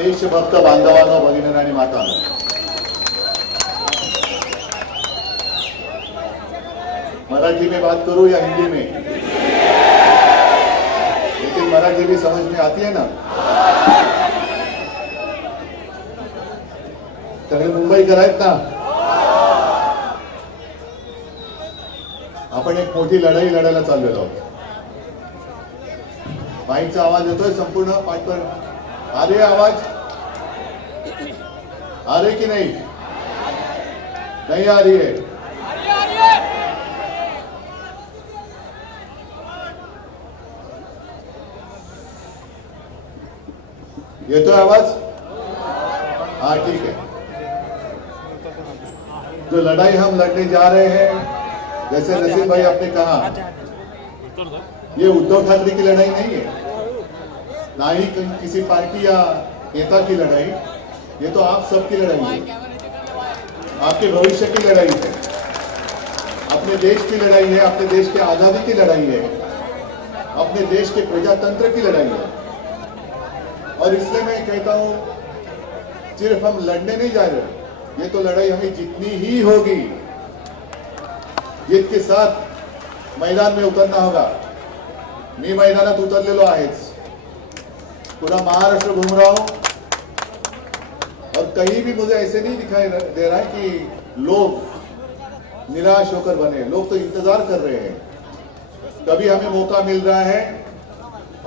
देशभक्त बांधवांनो, भगिनी आणि मातांनो, मराठी में बात करूं या हिंदी में? लेकिन मराठी भी समझ में आती है ना? सगळे मुंबईकर आहेत ना? आपण एक मोठी लढाई लढायला चाललेलो आहोत. माईकचा आवाज येतोय संपूर्ण पाठवर? आले आवाज? आ रहे कि नहीं? नहीं आ रही है? येतोय आवाज? हाँ ठीक है. जो लड़ाई हम लड़ने जा रहे हैं, जैसे नसीम भाई आपने कहा, ये उद्धव ठाकरे की लड़ाई नहीं है, ना ही किसी पार्टी या नेता की लड़ाई. ये तो आप सबकी लड़ाई है, आपके भविष्य की लड़ाई है, अपने देश की लड़ाई है, अपने देश की आजादी की लड़ाई है, अपने देश के प्रजातंत्र की लड़ाई है. और इसलिए मैं कहता हूं, सिर्फ हम लड़ने नहीं जा रहे, ये तो लड़ाई हमें जीतनी ही होगी. जीत के साथ मैदान में उतरना होगा. मी मैदानात उतरलेलो आहेच, पूरा महाराष्ट्र घूम रहा हूं और कहीं भी मुझे ऐसे नहीं दिखाई दे रहा है कि लोग निराश होकर बने. लोग तो इंतजार कर रहे हैं, कभी हमें मौका मिल रहा है.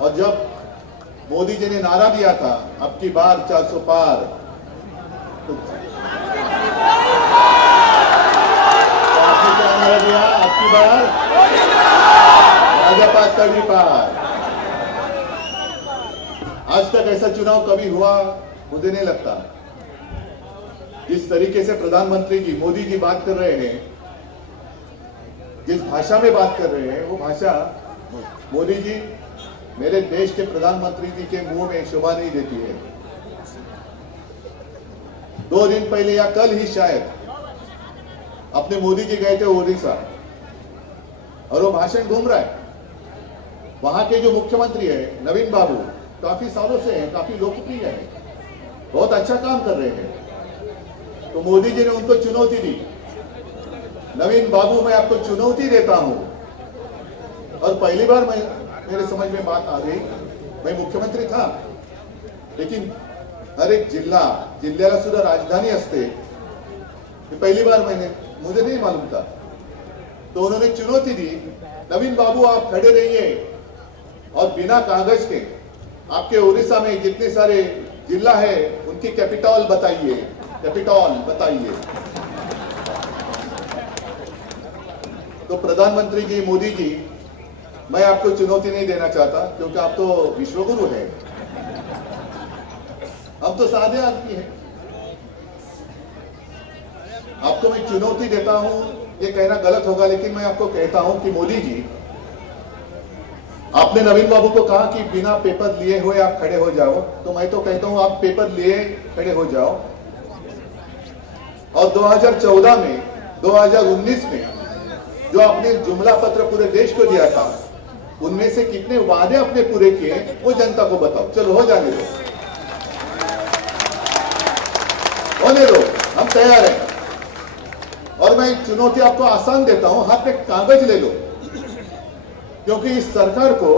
और जब मोदी जी ने नारा दिया था, अब की बार 400 पार, तो आपने क्या नारा दिया? अब की बार भाजपा तभी पार. आज तक ऐसा चुनाव कभी हुआ मुझे नहीं लगता. जिस तरीके से प्रधानमंत्री जी मोदी जी बात कर रहे हैं, जिस भाषा में बात कर रहे हैं, वो भाषा मोदी जी मेरे देश के प्रधानमंत्री जी के मुंह में शोभा नहीं देती है. 2 दिन पहले या कल ही शायद अपने मोदी जी गए थे ओडिशा और वो भाषण घूम रहा है. वहां के जो मुख्यमंत्री है नवीन बाबू, काफी सालों से हैं, काफी लोकप्रिय है, बहुत अच्छा काम कर रहे हैं. तो मोदी जी ने उनको चुनौती दी, नवीन बाबू मैं आपको चुनौती देता हूं. और पहली बार मेरे समझ में बात आ गई. मैं मुख्यमंत्री था, लेकिन हर एक जिल्ह्याला सुद्धा राजधानी असते, पहली बार मुझे नहीं मालूम था. तो उन्होंने चुनौती दी, नवीन बाबू आप खड़े रहिए और बिना कागज के आपके उड़ीसा में जितने सारे जिला है उनकी कैपिटल बताइए. तो प्रधानमंत्री जी मोदी जी, मैं आपको चुनौती नहीं देना चाहता, क्योंकि आप तो विश्वगुरु हैं, हम तो सादे आदमी हैं. आपको मैं चुनौती देता हूं, ये कहना गलत होगा, लेकिन मैं आपको कहता हूं कि मोदी जी, आपने नवीन बाबू को कहा कि बिना पेपर लिए हुए आप खड़े हो जाओ, तो मैं तो कहता हूं आप पेपर लिए खड़े हो जाओ. और 2014 में 2019 में जो आपने जुमला पत्र पूरे देश को दिया था, उनमें से कितने वादे आपने पूरे किए वो जनता को बताओ. चलो हो जाने दो, होने दो, हम तैयार हैं. और मैं चुनौती आपको आसान देता हूं, हाथ में कागज ले लो, क्योंकि इस सरकार को,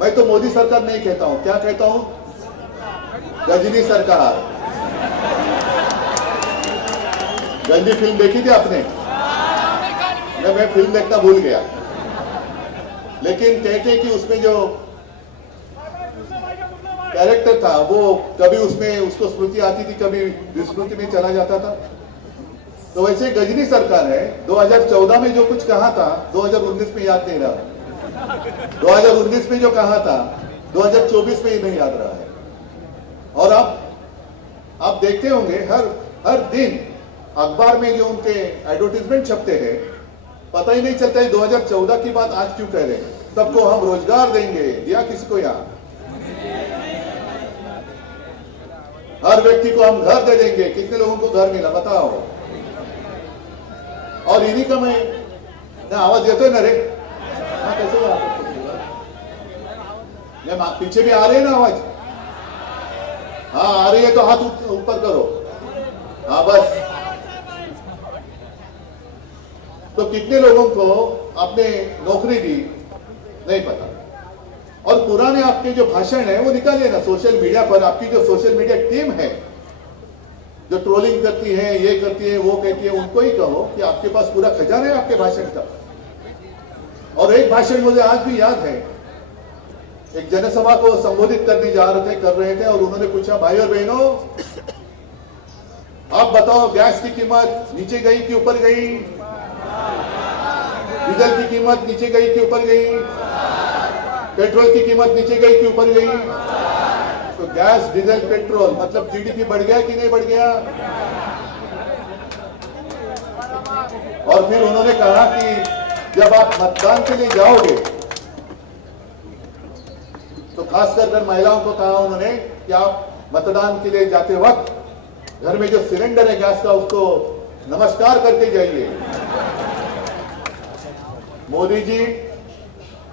मैं तो मोदी सरकार नहीं कहता हूं, क्या कहता हूं? गजनी सरकार. गंदी फिल्म देखी थी आपने? मैं फिल्म देखना भूल गया, लेकिन कहते कि उसमें जो कैरेक्टर था वो कभी उसमें उसको स्मृति आती थी, कभी विस्मृति में चला जाता था. तो वैसे गजनी सरकार है. 2014 में जो कुछ कहा था 2019 में याद नहीं रहा, 2019 में जो कहा था 2024 में ही नहीं याद रहा है. और आप देखते होंगे हर दिन अखबार में जो उनके एडवर्टीजमेंट छपते हैं, पता ही नहीं चलता है 2014 की बात आज क्यों कह रहे हैं. सबको हम रोजगार देंगे, दिया किसको? यहाँ हर व्यक्ति को हम घर दे देंगे. कितने लोगों को घर मिला बताओ? और इन्हीं का मैं आवाज देते ना रे, कैसे पीछे भी आ रहे हैं ना आवाज? हाँ आ रही है तो हाथ ऊपर करो। हाँ बस। तो कितने लोगों को आपने नौकरी दी नहीं पता। और पुराने आपके जो भाषण है वो निकालिए ना सोशल मीडिया पर। आपकी जो सोशल मीडिया टीम है जो ट्रोलिंग करती है, ये करती है, वो कहती है, उनको ही कहो कि आपके पास पूरा खजाना है आपके भाषण का। और एक भाषण मुझे आज भी याद है, एक जनसभा को संबोधित कर रहे थे और उन्होंने पूछा, भाई और बहनों आप बताओ गैस की कीमत नीचे गई कि ऊपर गई? डीजल की कीमत नीचे गई कि ऊपर गई? पेट्रोल की कीमत नीचे गई कि ऊपर गई? तो गैस, डीजल, पेट्रोल मतलब जीडीपी बढ़ गया कि नहीं बढ़ गया? और फिर उन्होंने कहा कि जब आप मतदान के लिए जाओगे तो खासकर महिलाओं को कहा उन्होंने कि आप मतदान के लिए जाते वक्त घर में जो सिलेंडर है गैस का उसको नमस्कार करके जाइए। मोदी जी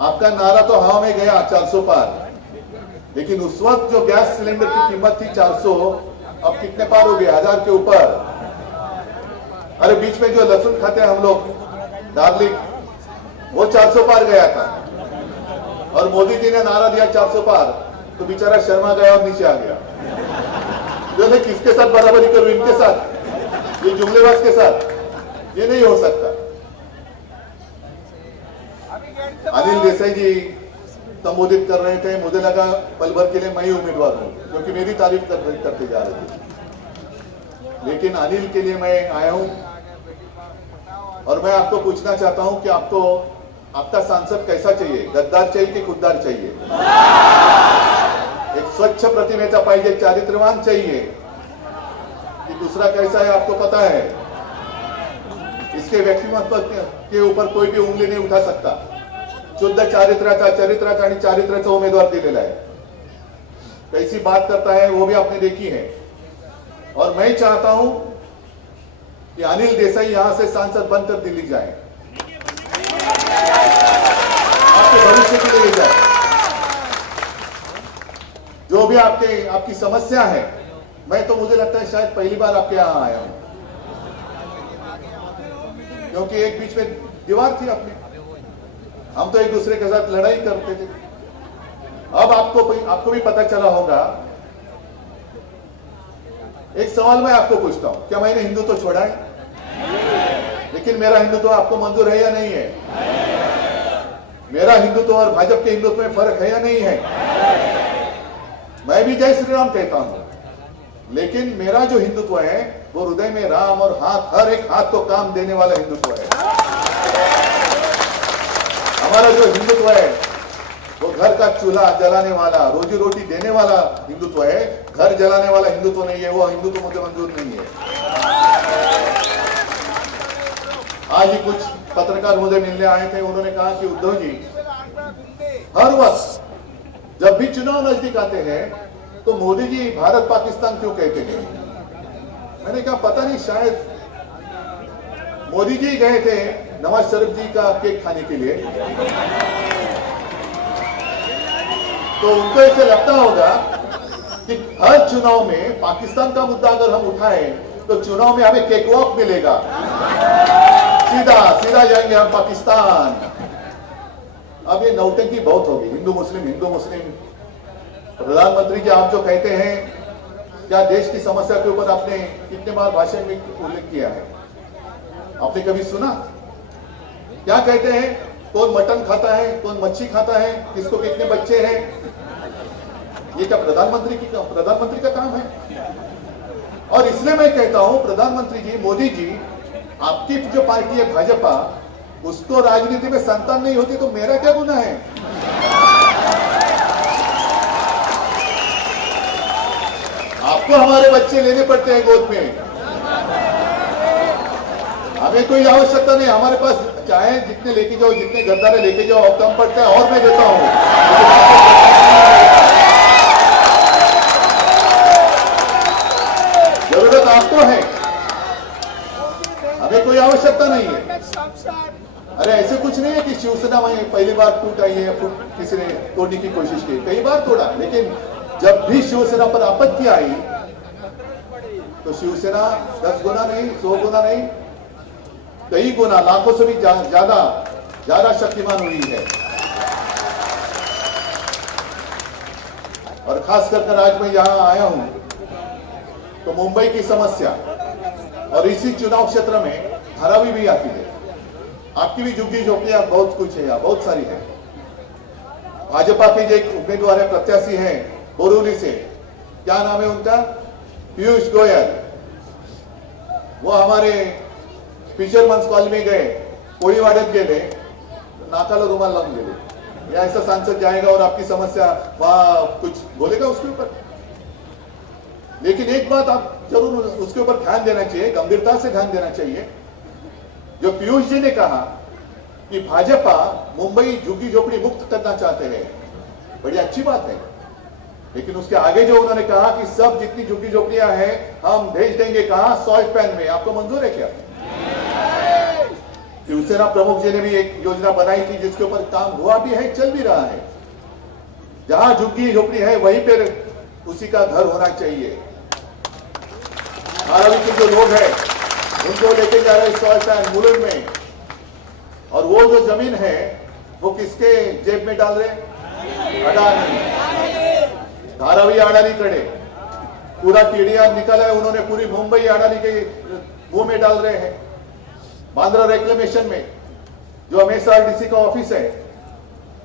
आपका नारा तो हवा में गया 400 पार, लेकिन उस वक्त जो गैस सिलेंडर की कीमत थी 400, अब कितने पार हो गया? 1000 के ऊपर। अरे बीच में जो लहसुन खाते हैं हम लोग, गार्लिक, वो 400 पार गया था और मोदी जी ने नारा दिया 400 पार, तो बेचारा शर्मा गया और नीचे आ गया। जो मैं किसके साथ बराबरी करूं? इनके साथ, ये जुमलेबाज के साथ? ये नहीं हो सकता। अनिल देसाई जी संबोधित कर रहे थे, मुझे लगा पल भर के लिए मैं ही उम्मीदवार हूं क्योंकि मेरी तारीफ करते जा रहे थे, लेकिन अनिल के लिए मैं आया हूं और मैं आपको पूछना चाहता हूं कि आपको आपका सांसद कैसा चाहिए? गद्दार चाहिए कि खुददार चाहिए? एक स्वच्छ प्रतिमेचा पाहिजे, चारित्र्यवान चाहिए कि दूसरा कैसा है आपको पता है? इसके व्यक्तिमत्व के ऊपर कोई भी उंगली नहीं उठा सकता। शुद्ध चरित्राचा आणि चारित्र्याचा उमेदवार दिलेला है। कैसी बात करता है वो भी आपने देखी है। और मैं चाहता हूं कि अनिल देसाई यहां से सांसद बनकर दिल्ली जाए, आपके भविष्य के लिए जाए। जो भी आपकी समस्या है, मैं तो मुझे लगता है शायद पहली बार आपके यहां आया हूं, क्योंकि एक बीच में दीवार थी अपनी, हम तो एक दूसरे के साथ लड़ाई करते थे। अब आपको भी पता चला होगा। एक सवाल मैं आपको पूछता हूं, क्या मैंने हिंदुत्व छोड़ा है? लेकिन मेरा हिंदुत्व आपको मंजूर है या नहीं है? मेरा हिंदुत्व और भाजपा के हिंदुत्व में फर्क है या नहीं है? मैं भी जय श्री राम कहता हूं, लेकिन मेरा जो हिंदुत्व है वो हृदय में राम और हर एक हाथ को काम देने वाला हिंदुत्व है। हमारा जो हिंदुत्व है वो घर का चूल्हा जलाने वाला, रोजी रोटी देने वाला हिंदुत्व है, घर जलाने वाला हिंदुत्व नहीं है। वो हिंदुत्व मुझे मंजूर नहीं है। आज ही कुछ पत्रकार मुझे मिलने आए थे, उन्होंने कहा कि उद्धव जी हर वक्त जब भी चुनाव नजदीक आते हैं तो मोदी जी भारत पाकिस्तान क्यों कहते हैं? मैंने कहा पता नहीं, शायद मोदी जी गए थे नवाज शरीफ जी का केक खाने के लिए, तो उनको ऐसे लगता होगा कि हर चुनाव में पाकिस्तान का मुद्दा अगर हम उठाएं तो चुनाव में हमें केक वॉक मिलेगा, सीधा जाएंगे हम पाकिस्तान। अब ये नौटंकी बहुत होगी। हिंदू मुस्लिम। प्रधानमंत्री जी आप जो कहते हैं, क्या देश की समस्या के ऊपर आपने कितने बार भाषण में उल्लेख किया है? आपने कभी सुना? क्या कहते हैं? कौन मटन खाता है, कौन मच्छी खाता है, किसको कितने बच्चे हैं? ये क्या प्रधानमंत्री का काम है? और इसलिए मैं कहता हूं प्रधानमंत्री जी, मोदी जी, आपकी जो पार्टी है भाजपा, उसको राजनीति में संतान नहीं होती तो मेरा क्या गुनाह है? आपको हमारे बच्चे लेने पड़ते हैं गोद में, हमें कोई आवश्यकता नहीं। हमारे पास चाहे जितने लेके जाओ, जितने गद्दारे लेके जाओ, अब कम पड़ता है और मैं देता हूं। जरूरत आपको है, हमें कोई आवश्यकता नहीं है। अरे ऐसे कुछ नहीं है कि शिवसेना में पहली बार टूट आई है, किसी ने तोड़ने की कोशिश की, कई बार तोड़ा, लेकिन जब भी शिवसेना पर आपत्ति आई तो शिवसेना 10 गुना नहीं, 100 गुना नहीं, कई गुना, लाखों से भी ज्यादा शक्तिमान हुई है। और खास कर आज मैं यहां आया हूं तो मुंबई की समस्या और इसी चुनाव क्षेत्र में धारावी भी आती है, आपकी भी झुग्गी झोपड़ियां बहुत कुछ है, यहाँ बहुत सारी है। भाजपा के जो एक उम्मीदवार है, प्रत्याशी हैं बोरीवली से, क्या नाम है उनका, पीयूष गोयल, वो हमारे फिशरमन्स कॉलनी गए, कोळीवाड्यात गेले, नाकाला रुमाल लावून गेले। या ऐसा सांसद जाएगा और आपकी समस्या वहां कुछ बोलेगा उसके ऊपर? लेकिन एक बात आप जरूर उसके ऊपर ध्यान देना चाहिए, गंभीरता से ध्यान देना चाहिए। जो पीयूष जी ने कहा कि भाजपा मुंबई झुग्गी झोपड़ी मुक्त करना चाहते हैं, बड़ी अच्छी बात है, लेकिन उसके आगे जो उन्होंने कहा कि सब जितनी झुग्गी झोपड़ियां हैं हम भेज देंगे, कहा सॉल्ट पैन में, आपको मंजूर है क्या? शिवसेना प्रमुख जी ने भी एक योजना बनाई थी जिसके ऊपर काम हुआ भी है, चल भी रहा है। जहां झुग्गी झोपड़ी है वहीं पर उसी का घर होना चाहिए। धारावी के जो लोग हैं उनको लेके जा रहे सॉल्ट पैन मुलुंड में, और वो जो जमीन है वो किसके जेब में डाल रहे? अडानी, धारावी अडानी कड़े, पूरा टीडीआर निकला है, उन्होंने पूरी मुंबई अडानी के मुंह में डाल रहे हैं। बांद्रा रेक्लेमेशन में जो एमएसआरडीसी का ऑफिस है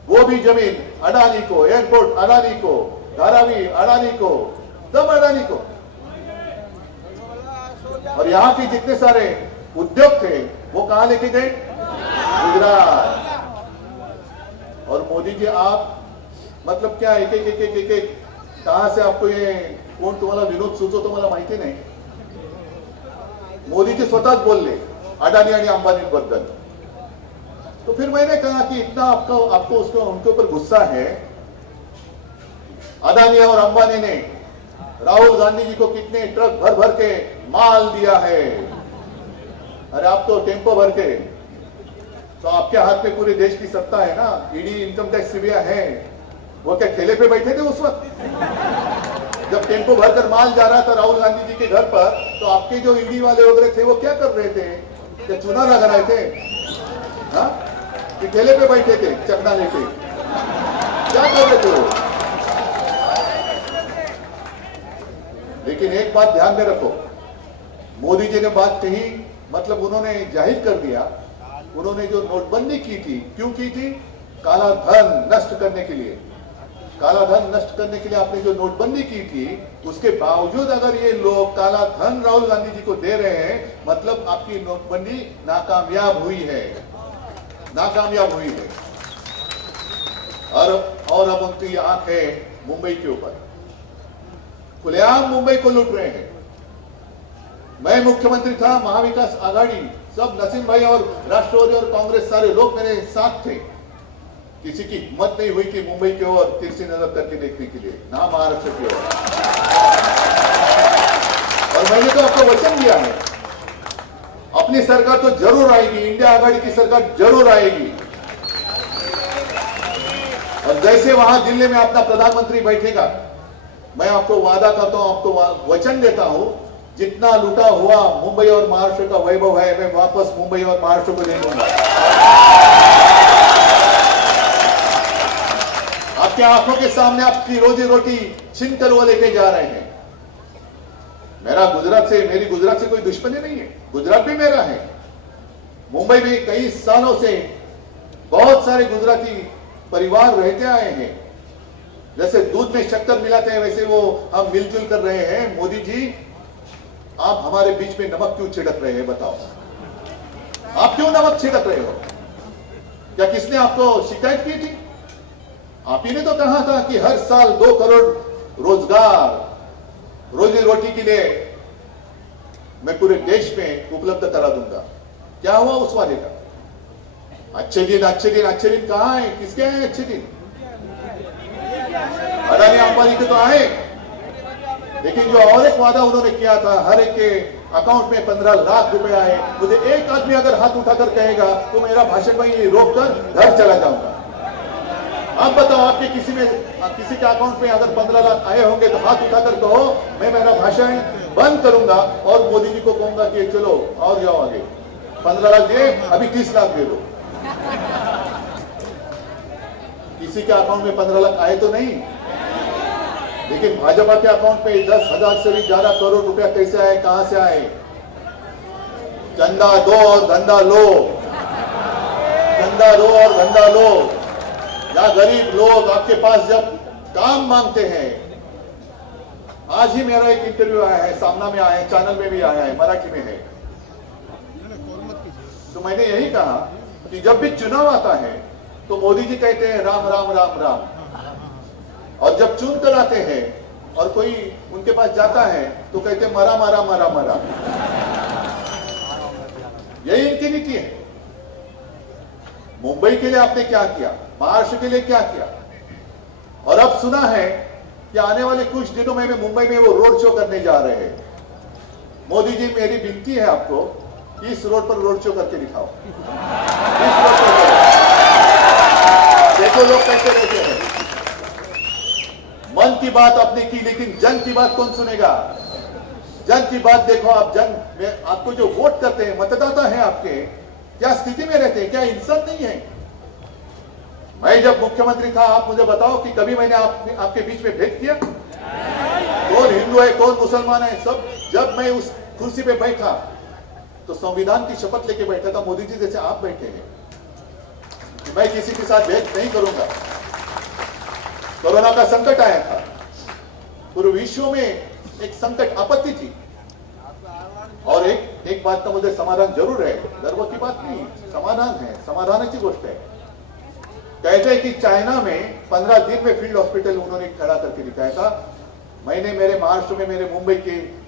वो भी जमीन अडानी को, एयरपोर्ट अडानी को, धारावी अडानी को, सब अडानी को। और यहाँ के जितने सारे उद्योग थे वो कहां लेके गए? गुजरात। और मोदी जी आप मतलब क्या एक एक कहां से आपको ये कोण तुम्हाला विनोद सुचवतो मला माहिती नाही। मोदी जी स्वतःच बोलले अडानी आणि अंबानी बद्दल। तो फिर मैंने कहा कि इतना आपको उसको उनके ऊपर गुस्सा है। अडानी और अंबानी ने राहुल गांधी जी को कितने ट्रक भर भर के माल दिया है, अरे आप तो टेम्पो भर के, तो आपके हाथ में पूरे देश की सत्ता है ना, ईडी, इनकम टैक्स, सीबीआई है। वो क्या ठेले पे बैठे थे उस वक्त जब टेम्पो भरकर माल जा रहा था राहुल गांधी जी के घर पर? तो आपके जो ईडी वाले वगैरह थे वो क्या कर रहे थे? क्या चुना लगा रहे थे? हाँ, कि ठेले पे बैठे थे चकना लेके? क्या कर रहे थे वो? लेकिन एक बात ध्यान में रखो, मोदी जी ने बात कही, मतलब उन्होंने जाहिर कर दिया, उन्होंने जो नोटबंदी की थी, क्यों की थी? काला धन नष्ट करने के लिए। काला धन नष्ट करने के लिए आपने जो नोटबंदी की थी, उसके बावजूद अगर ये लोग काला धन राहुल गांधी जी को दे रहे हैं, मतलब आपकी नोटबंदी नाकामयाब हुई है, नाकामयाब हुई है। और अब उनकी आंख है मुंबई के ऊपर, खुलेआम मुंबई को लूट रहे हैं। मैं मुख्यमंत्री था, महाविकास आघाड़ी, सब नसीम भाई और राष्ट्रवादी और कांग्रेस सारे लोग मेरे साथ थे। किसी की हिम्मत नहीं हुई कि मुंबई की ओर तिरछी नजर करके देखने के लिए, ना महाराष्ट्र की ओर। और मैंने तो आपको वचन दिया है, अपनी सरकार तो जरूर आएगी, इंडिया आघाड़ी की सरकार जरूर आएगी। और जैसे वहां दिल्ली में अपना प्रधानमंत्री बैठेगा, मैं आपको वादा करता हूं, आपको वचन देता हूं, जितना लूटा हुआ मुंबई और महाराष्ट्र का वैभव है, मैं वापस मुंबई और महाराष्ट्र को दे दूंगा। आपके आंखों के सामने आपकी रोजी रोटी छीन कर वो लेके जा रहे हैं। मेरी गुजरात से कोई दुश्मनी नहीं है, गुजरात भी मेरा है। मुंबई में कई सालों से बहुत सारे गुजराती परिवार रहते आए हैं। जैसे दूध में शक्कर मिलाते हैं वैसे वो हम मिलजुल कर रहे हैं। मोदी जी, आप हमारे बीच में नमक क्यों छिड़क रहे हैं? बताओ, आप क्यों नमक छिड़क रहे हो? क्या किसने आपको शिकायत की थी? आप ही ने तो कहा था कि हर साल 2 करोड़ रोजगार, रोजी रोटी के लिए मैं पूरे देश में उपलब्ध करा दूंगा। क्या हुआ उस वादे का? अच्छे दिन कहां है? किसके हैं अच्छे दिन? अडानी अंबानी के तो आए, लेकिन जो और एक वादा उन्होंने किया था, हर एक के अकाउंट में 15 लाख रुपए आए। मुझे एक आदमी अगर हाथ उठाकर कहेगा तो मेरा भाषण में रोककर घर चला जाऊंगा। आप बताओ, आपके किसी के अकाउंट में अगर 15 लाख आए होंगे तो हाथ उठाकर कहो मैं मेरा भाषण बंद करूंगा और मोदी जी को कहूंगा कि चलो और जाओ आगे। 15 लाख दिए, अभी 30 लाख दे दो। किसी के अकाउंट में 15 लाख आए तो नहीं, लेकिन भाजपा के अकाउंट में 10,000 से भी ज्यादा करोड़ रुपया कैसे आए, कहां से आए? चंदा दो और धंधा लो, चंदा दो और धंधा लो। या गरीब लोग आपके पास जब काम मांगते हैं, आज ही मेरा एक इंटरव्यू आया है, सामना में आया है, चैनल में भी आया है, मराठी में है, तो मैंने यही कहा कि जब भी चुनाव आता है तो मोदी जी कहते हैं राम राम राम राम, और जब चुन कर आते हैं और कोई उनके पास जाता है तो कहते हैं मरा मरा मरा मरा। यही इनकी नीति है। मुंबई के लिए आपने क्या किया, महाराष्ट्र के लिए क्या किया, और अब सुना है कि आने वाले कुछ दिनों में मुंबई में वो रोड शो करने जा रहे हैं। मोदी जी, मेरी विनती है आपको, इस रोड पर रोड शो करके दिखाओ। इस रोड पर देखो लोग कैसे रहते हैं। मन की बात आपने की, लेकिन जन की बात कौन सुनेगा? जन की बात देखो आप। जन में आपको जो वोट करते हैं, मतदाता हैं आपके, क्या स्थिति में रहते हैं? क्या इंसान नहीं है? मैं जब मुख्यमंत्री था, आप मुझे बताओ कि कभी मैंने आपके बीच में भेद किया? कौन हिंदू है, कौन मुसलमान है, सब जब मैं उस कुर्सी पे बैठा तो संविधान की शपथ लेके बैठा था, मोदी जी जैसे आप बैठे हैं, मैं किसी के साथ भेद नहीं करूंगा। कोरोना का संकट आया था, पूरे विश्व में एक संकट, आपत्ति थी, और एक बात का मुझे समाधान जरूर है, गर्व की बात नहीं, समाधान है, समाधानाची गोष्ट है। कहते हैं कि चाइना में 15 दिन में फील्ड हॉस्पिटल उन्होंने खड़ा करके दिखाया था। मैंने मेरे महाराष्ट्र में, मेरे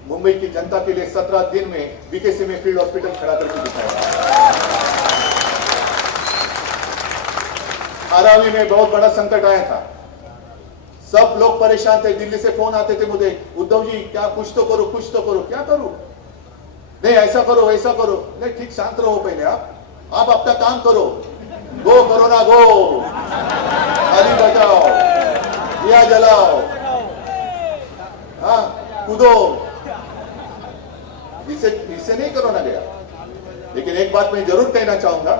मुंबई की जनता के लिए 17 दिन में बीकेसी में फील्ड हॉस्पिटल खड़ा करके दिखाया था। धारावी में बहुत बड़ा संकट आया था, सब लोग परेशान थे, दिल्ली से फोन आते थे मुझे, उद्धव जी क्या कुछ तो करो, कुछ तो करो। क्या करूं? नहीं ऐसा करो, ऐसा करो। नहीं, ठीक, शांत रहो पहले। आप अपना काम करो। गो कोरोना गो, खाली बचाओ, दिया जलाओ, हाँ कूदो। इससे नहीं कोरोना गया। लेकिन एक बात मैं जरूर कहना चाहूंगा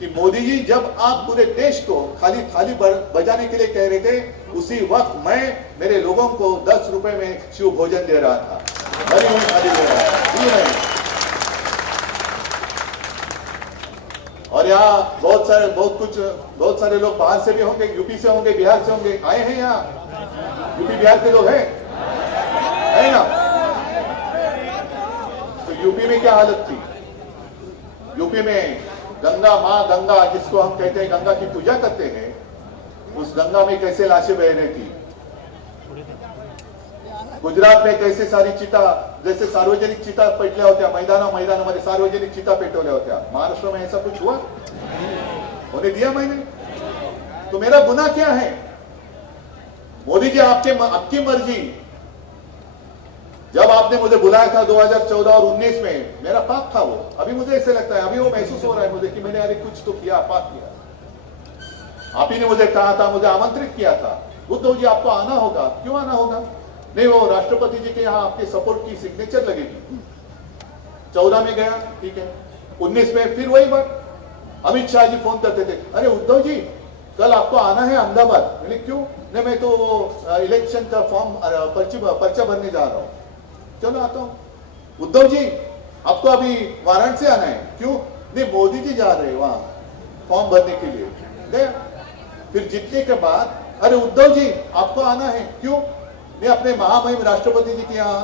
कि मोदी जी, जब आप पूरे देश को खाली थाली बजाने के लिए कह रहे थे, उसी वक्त मैं मेरे लोगों को 10 रुपए में शिव भोजन दे रहा था, भरी हुई थाली दे रहा था, जी नहीं। और यहाँ बहुत सारे लोग बाहर से भी होंगे, यूपी से होंगे, बिहार से होंगे, आए हैं यहाँ, यूपी बिहार के लोग हैं, है ना? तो यूपी में क्या हालत थी? यूपी में गंगा, माँ गंगा, जिसको हम कहते हैं गंगा की पूजा करते हैं, उस गंगा में कैसे लाशें बह रही थी। गुजरात में कैसे सारी चिता, जैसे सार्वजनिक चिता पेटल्या होत्या, मैदानामध्ये सार्वजनिक चिता पेटवल्या होत्या। महाराष्ट्र में ऐसा कुछ हुआ? होने दिया मैंने? तो मेरा गुनाह क्या है? मोदी जी, आपकी मर्जी। जब आपने मुझे बुलाया था 2014 और 19 में, मेरा पाप था वो। अभी मुझे ऐसे लगता है, अभी वो महसूस हो रहा है मुझे कि मैंने अरे कुछ तो किया, पाप किया। आप ही ने मुझे कहा था, मुझे आमंत्रित किया था, उद्धव जी आपको आना होगा। क्यों आना होगा? नहीं, वो राष्ट्रपति जी के यहाँ आपके सपोर्ट की सिग्नेचर लगेगी। 14 में गया, ठीक है। 19 में फिर वही बात, अमित शाह जी फोन करते थे, अरे उद्धव जी कल आपको आना है अहमदाबाद। मैंने क्यों? नहीं, मैं तो इलेक्शन का फॉर्म पर्चा भरने जा रहा हूँ। चलो आता हूं। उद्धव जी आपको अभी वाराणसी आना है। क्यों? नहीं, मोदी जी जा रहे हैं वहां फॉर्म भरने के लिए। गया। फिर जीतने के बाद, अरे उद्धव जी आपको आना है। क्यों? नहीं, अपने महामहिम राष्ट्रपति जी के यहाँ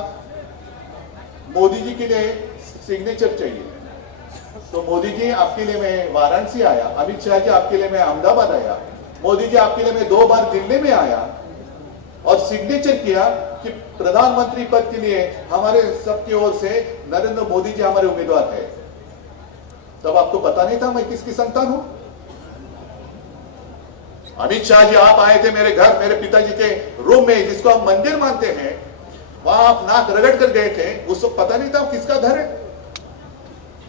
मोदी जी के लिए सिग्नेचर चाहिए। तो मोदी जी आपके लिए मैं वाराणसी आया, अमित शाह जी आपके लिए मैं अहमदाबाद आया, मोदी जी आपके लिए मैं 2 बार दिल्ली में आया और सिग्नेचर किया कि प्रधानमंत्री पद के लिए हमारे सबकी ओर से नरेंद्र मोदी जी हमारे उम्मीदवार है। तब आपको पता नहीं था मैं किसकी संतान हूं? अमित शाह जी आप आए थे मेरे घर, मेरे पिताजी के रूम में, जिसको हम मंदिर मानते हैं, वहां आप नाक रगड़ कर गए थे। उस वक्त पता नहीं था किसका घर है।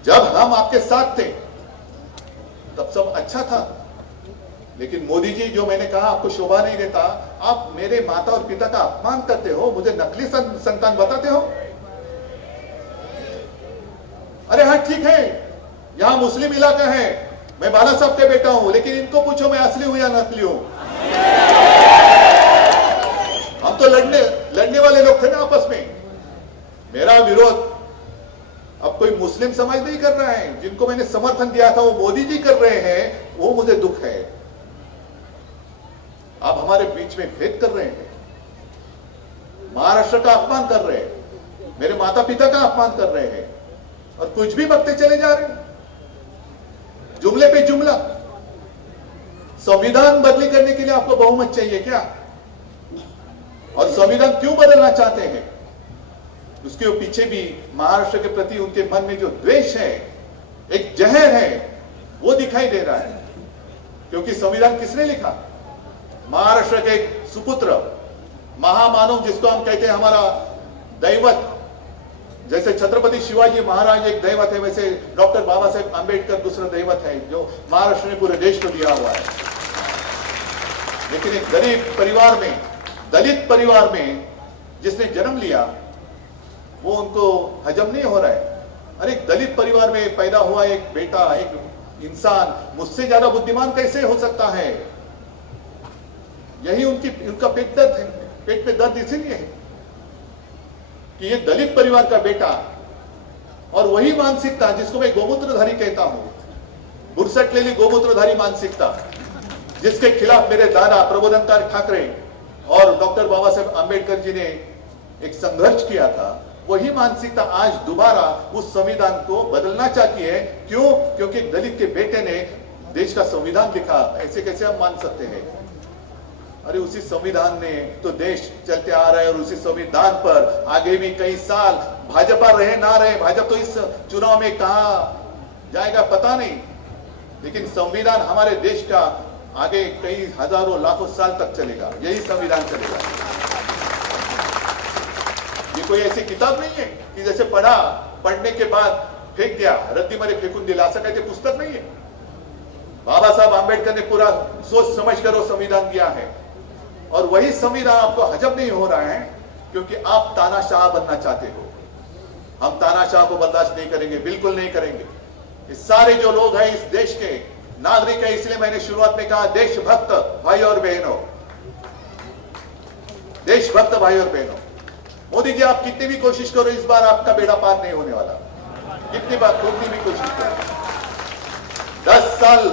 जब हम आपके साथ थे तब सब अच्छा था। लेकिन मोदी जी, जो मैंने कहा आपको शोभा नहीं देता, आप मेरे माता और पिता का अपमान करते हो, मुझे नकली संतान बताते हो। अरे हाँ ठीक है, यहां मुस्लिम इलाका है, मैं बाला साहब के बेटा हूं, लेकिन इनको पूछो मैं असली हूं या नकली हूं। हम तो लड़ने वाले लोग थे ना आपस में। मेरा विरोध अब कोई मुस्लिम समाज नहीं कर रहा है, जिनको मैंने समर्थन दिया था वो मोदी जी कर रहे हैं, वो मुझे दुख है। आप हमारे बीच में भेद कर रहे हैं, महाराष्ट्र का अपमान कर रहे हैं, मेरे माता पिता का अपमान कर रहे हैं, और कुछ भी बकते चले जा रहे हैं, जुमले पे जुमला। संविधान बदली करने के लिए आपको बहुमत चाहिए क्या? और संविधान क्यों बदलना चाहते हैं? उसके पीछे भी महाराष्ट्र के प्रति उनके मन में जो द्वेष है, एक जहर है, वो दिखाई दे रहा है। क्योंकि संविधान किसने लिखा? महाराष्ट्र के एक सुपुत्र, महामानव, जिसको हम कहते हैं हमारा दैवत, जैसे छत्रपति शिवाजी महाराज एक दैवत है, वैसे डॉक्टर बाबा साहेब अंबेडकर दूसरा दैवत है, जो महाराष्ट्र ने पूरे देश को दिया हुआ है। लेकिन एक गरीब परिवार में, दलित परिवार में जिसने जन्म लिया, वो उनको हजम नहीं हो रहा है। अरे एक दलित परिवार में पैदा हुआ एक बेटा, एक इंसान मुझसे ज्यादा बुद्धिमान कैसे हो सकता है? यही उनका पेट दर्द है, पेट में दर्द इसीलिए है कि ये दलित परिवार का बेटा, और वही मानसिकता जिसको मैं गोमूत्रधारी कहता हूं, बुरसट ले ली गोमूत्रधारी मानसिकता, जिसके खिलाफ मेरे दादा प्रबोधनकार ठाकरे और डॉक्टर बाबा साहेब अंबेडकर जी ने एक संघर्ष किया था, वही मानसिकता आज दोबारा उस संविधान को बदलना चाहती है। क्यों? क्योंकि दलित के बेटे ने देश का संविधान लिखा। ऐसे कैसे हम मान सकते हैं? अरे उसी संविधान ने तो देश चलते आ रहा है, और उसी संविधान पर आगे भी कई साल भाजपा रहे ना रहे, भाजपा तो इस चुनाव में कहां जाएगा पता नहीं, लेकिन संविधान हमारे देश का आगे कई हजारों लाखों साल तक चलेगा, यही संविधान चलेगा। ये कोई ऐसी किताब नहीं है कि जैसे पढ़ने के बाद फेंक दिया, रद्दी मरे फेकून दिला, असं काही ते पुस्तक नहीं है। बाबा साहब आंबेडकर ने पूरा सोच समझ कर वो संविधान दिया है, और वही संविधान आपको हजम नहीं हो रहा है क्योंकि आप तानाशाह बनना चाहते हो। हम तानाशाह को बर्दाश्त नहीं करेंगे, बिल्कुल नहीं करेंगे। ये सारे जो लोग हैं इस देश के नागरिक है, इसलिए मैंने शुरुआत में कहा देशभक्त भाई और बहनों, देशभक्त भाई और बहनों, मोदी जी आप कितनी भी कोशिश करो, इस बार आपका बेड़ा पार नहीं होने वाला। कितनी बार कितनी भी कोशिश करो, 10 साल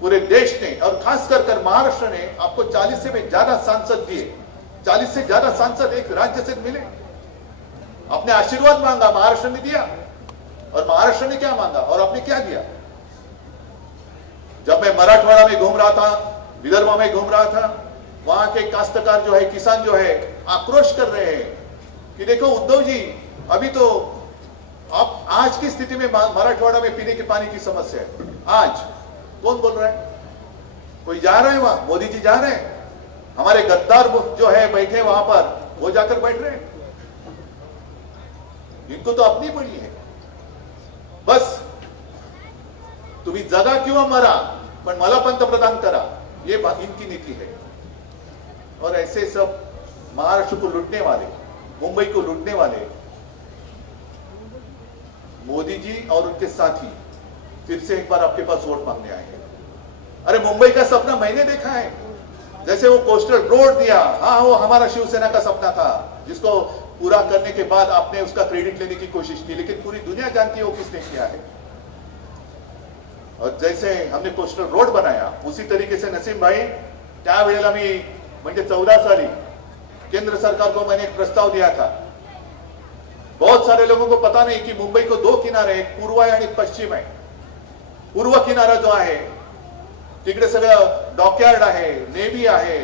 पूरे देश ने और खास कर महाराष्ट्र ने आपको 40 से भी ज्यादा सांसद दिए, 40 से ज्यादा सांसद एक राज्य से मिले। आपने आशीर्वाद मांगा, महाराष्ट्र ने दिया, और महाराष्ट्र ने क्या मांगा और आपने क्या दिया? जब मैं मराठवाड़ा में घूम रहा था, विदर्भ में घूम रहा था, वहां के काश्तकार जो है, किसान जो है, आक्रोश कर रहे हैं कि देखो उद्धव जी, अभी तो आप आज की स्थिति में मराठवाड़ा में पीने के पानी की समस्या है। आज कौन बोल रहा है? कोई जा रहा है वहां? मोदी जी जा रहे हैं, हमारे गद्दार जो है बैठे वहां पर, वो जाकर बैठ रहे हैं। इनको तो अपनी पड़ी है, बस तुम्ही जगा किंवा मरा पण मला पंतप्रधान करा, ये इनकी नीति है। और ऐसे सब महाराष्ट्र को लूटने वाले, मुंबई को लूटने वाले मोदी जी और उनके साथी फिर से एक बार आपके पास वोट मांगने आए हैं। अरे मुंबई का सपना मैंने देखा है, जैसे वो कोस्टल रोड दिया, हाँ वो हमारा शिवसेना का सपना था, जिसको पूरा करने के बाद आपने उसका क्रेडिट लेने की कोशिश की, लेकिन पूरी दुनिया जानती है वो किसने किया है। और जैसे हमने कोस्टल रोड बनाया, उसी तरीके से नसीम भाई, त्यावेळेला मी म्हणजे 14 साली केंद्र सरकार को मैंने एक प्रस्ताव दिया था। बहुत सारे लोगों को पता नहीं कि मुंबई को 2 किनारे, एक पूर्व आहे आणि पश्चिम आहे। पूर्व किनारा जो आहे तिकडे सगळं डॉकयार्ड आहे, नेव्ही आहे,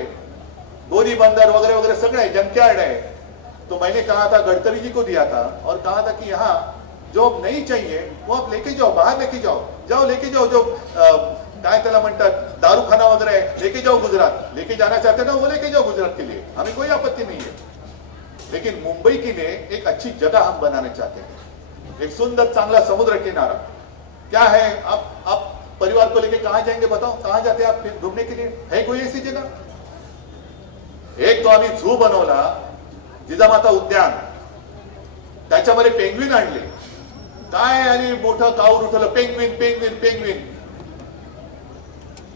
गोरी बंदर वगैरह वगैरह सगळं आहे, जंकयार्ड है। तो मैंने कहा था, गडकरी जी को दिया था और कहा था कि यहाँ जो नहीं चाहिए वो आप लेके जाओ, बाहर लेके जाओ लेके जाओ, जो काय त्याला म्हणतात दारूखाना वगैरह लेके जाओ, गुजरात लेके जाना चाहते ना वो लेके जाओ गुजरात के लिए, हमें कोई आपत्ति नहीं है। लेकिन मुंबई के लिए एक अच्छी जगह हम बनाने चाहते हैं, एक सुंदर चांगला समुद्र किनारा। क्या है, आप परिवार को लेके कहां जाएंगे बताओ? कहां जाते आप फिर घूमने के लिए? है कोई ऐसी जगह? एक तो आम्ही झू बनवला, जिजामाता उद्यान, त्याच्यामध्ये पेंग्विन आणले, काय आणि मोठं काऊर उठवलं, पेंग्विन पेंग्विन पेंग्विन.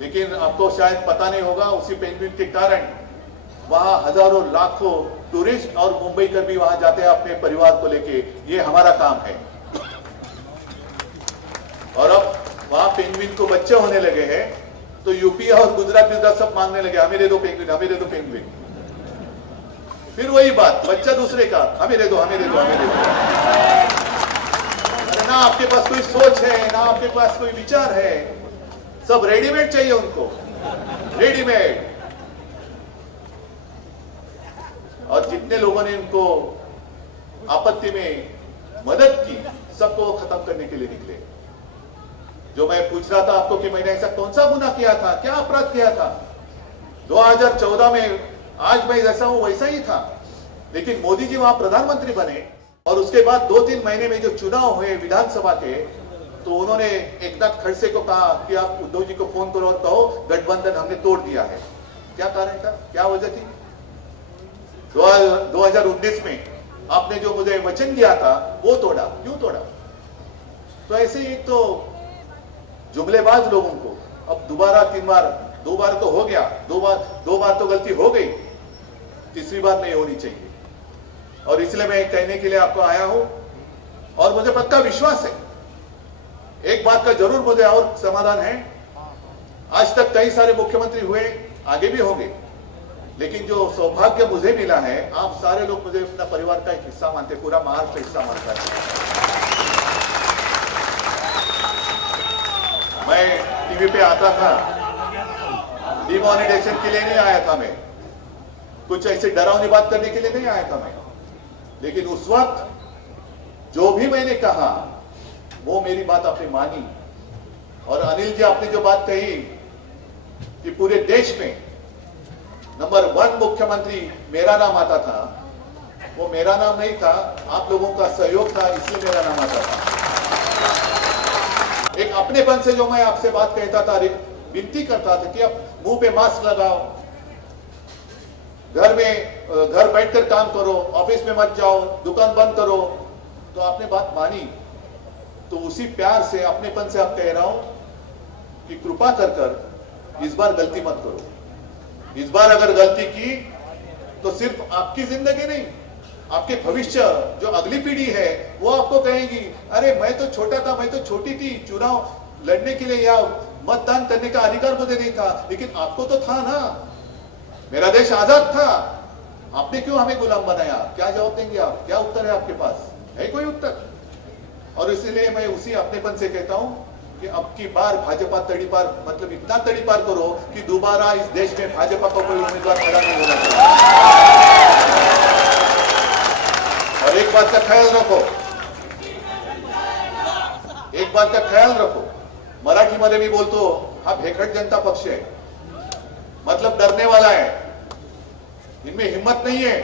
लेकिन आपको शायद पता नहीं होगा, उसी पेंग्विन के कारण वहां हजारों लाखों टूरिस्ट और मुंबईकर भी वहां जाते हैं अपने परिवार को लेके. ये हमारा काम है. और अब वहां पेंग्विन को बच्चे होने लगे हैं, तो यूपी और गुजरात सब मांगने लगे, हमें दे दो पेंग्विन, हमें दे दो पेंग्विन. फिर वही बात, बच्चा दूसरे का, हमें दे दो हमें दे दो हमें दे दो. अरे ना आपके पास कोई सोच है, ना आपके पास कोई विचार है, सब रेडीमेड चाहिए उनको, रेडीमेड. और जितने लोगों ने उनको आपत्ति में मदद की, सबको वो खत्म करने के लिए निकले. जो मैं पूछ रहा था आपको कि मैंने ऐसा कौन सा गुनाह किया था, क्या अपराध किया था? 2014 में आज मैं जैसा हूं वैसा ही था. लेकिन मोदी जी वहां प्रधानमंत्री बने और उसके बाद 2-3 महीने में जो चुनाव हुए विधानसभा के, तो उन्होंने एकनाथ खड़से को कहा कि आप उद्धव जी को फोन करो और कहो गठबंधन हमने तोड़ दिया है. क्या कारण था, क्या वजह थी? 2019 में आपने जो मुझे वचन दिया था वो तोड़ा. क्यों तोड़ा? तो ऐसे ही तो जुमलेबाज लोगों को अब दोबारा 3 बार, 2 बार तो हो गया, 2 बार तो गलती हो गई, तीसरी बार नहीं होनी चाहिए. और इसलिए मैं कहने के लिए आपको आया हूं. और मुझे पक्का विश्वास है, एक बात का जरूर मुझे और समाधान है, आज तक कई सारे मुख्यमंत्री हुए, आगे भी होंगे, लेकिन जो सौभाग्य मुझे मिला है, आप सारे लोग मुझे अपना परिवार का एक हिस्सा मानते, पूरा महाराष्ट्र हिस्सा मानता है. मैं टीवी पे आता था, डिमोनेटाइजेशन के लिए नहीं आया था मैं, कुछ ऐसे डरावनी बात करने के लिए नहीं आया था मैं. लेकिन उस वक्त जो भी मैंने कहा वो मेरी बात आपने मानी. और अनिल जी, आपने जो बात कही कि पूरे देश में नंबर 1 मुख्यमंत्री मेरा नाम आता था, वो मेरा नाम नहीं था, आप लोगों का सहयोग था, इसलिए मेरा नाम आता था. एक अपनेपन से जो मैं आपसे बात कहता था, विनती करता था कि आप मुंह पे मास्क लगाओ, घर बैठकर काम करो, ऑफिस में मत जाओ, दुकान बंद करो, तो आपने बात मानी. तो उसी प्यार से, अपनेपन से आप कह रहा हूं कि कृपा कर इस बार गलती मत करो. इस बार अगर गलती की तो सिर्फ आपकी जिंदगी नहीं, आपके भविष्य, जो अगली पीढ़ी है वो आपको कहेगी, अरे मैं तो छोटा था, मैं तो छोटी थी, चुनाव लड़ने के लिए या मतदान करने का अधिकार मुझे नहीं था, लेकिन आपको तो था ना. मेरा देश आजाद था, आपने क्यों हमें गुलाम बनाया? क्या जवाब देंगे आप? क्या उत्तर है आपके पास? है कोई उत्तर? और इसलिए मैं उसी अपनेपन से कहता हूं कि अब की बार भाजपा तड़ीपार, मतलब इतना तड़ीपार करो कि दोबारा इस देश में भाजपा का कोई उम्मीदवार खड़ा नहीं होना चाहिए. और एक बात का ख्याल रखो, एक बात का ख्याल रखो, मराठीमध्ये मी बोलतो, हा भेकड जनता पक्ष है, मतलब डरने वाला है, इनमें हिम्मत नहीं है.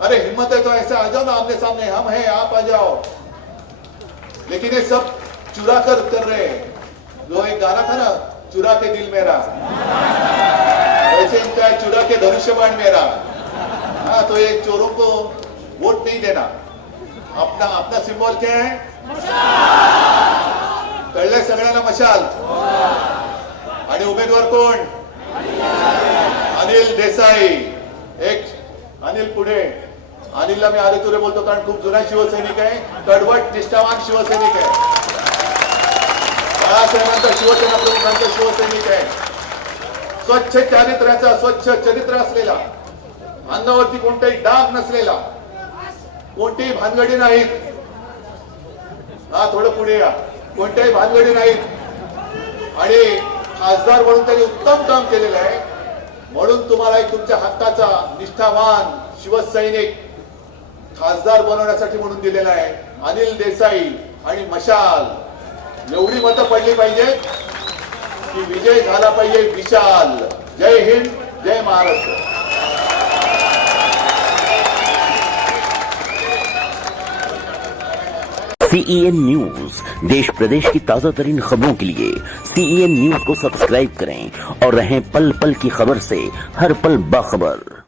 अरे हिम्मत है तो ऐसे आ जाओ ना आमने सामने, हम हैं, आप आ जाओ. लेकिन ये सब चुरा कर रहे हैं. जो एक गाना था ना, चुरा के दिल मेरा, वैसे इनका है चुरा के धनुष्यबाण मेरा. हाँ, तो ये चोरों को वोट नहीं देना. अपना सिंबल क्या है? कळलंय सगळ्यांना? मशाल. आणि उमेदवार कोण? अनिल देसाई. एक अनिल पुढे. अनिलला मी आरे तुरे बोलतो कारण खूप जुना शिवसैनिक आहे, कडवट निष्ठावान शिवसैनिक आहे, बाळासाहेबांचा शिवसेना प्रमुखांचा शिवसैनिक आहे, स्वच्छ चारित्र्याचा, स्वच्छ चरित्र असलेला, अंगावरती कोणताही डाग नसलेला, कोणतीही भानगडी नाहीत. हा, थोडं पुढे या. कोणत्याही भानगडी नाहीत आणि खासदार म्हणून त्यांनी उत्तम काम केलेलं आहे. म्हणून तुम्हाला एक तुमच्या हक्काचा निष्ठावान शिवसैनिक खासदार बनवण्यासाठी म्हणून दिलेला आहे अनिल देसाई. आणि मशाल, एवढी मतं पडली पाहिजेत की विजय झाला पाहिजे विशाल. जय हिंद, जय महाराष्ट्र. CEN न्यूज, देश प्रदेश की ताजा तरीन खबरों के लिए CEN न्यूज को सब्सक्राइब करें और रहें पल पल की खबर से हर पल बाखबर।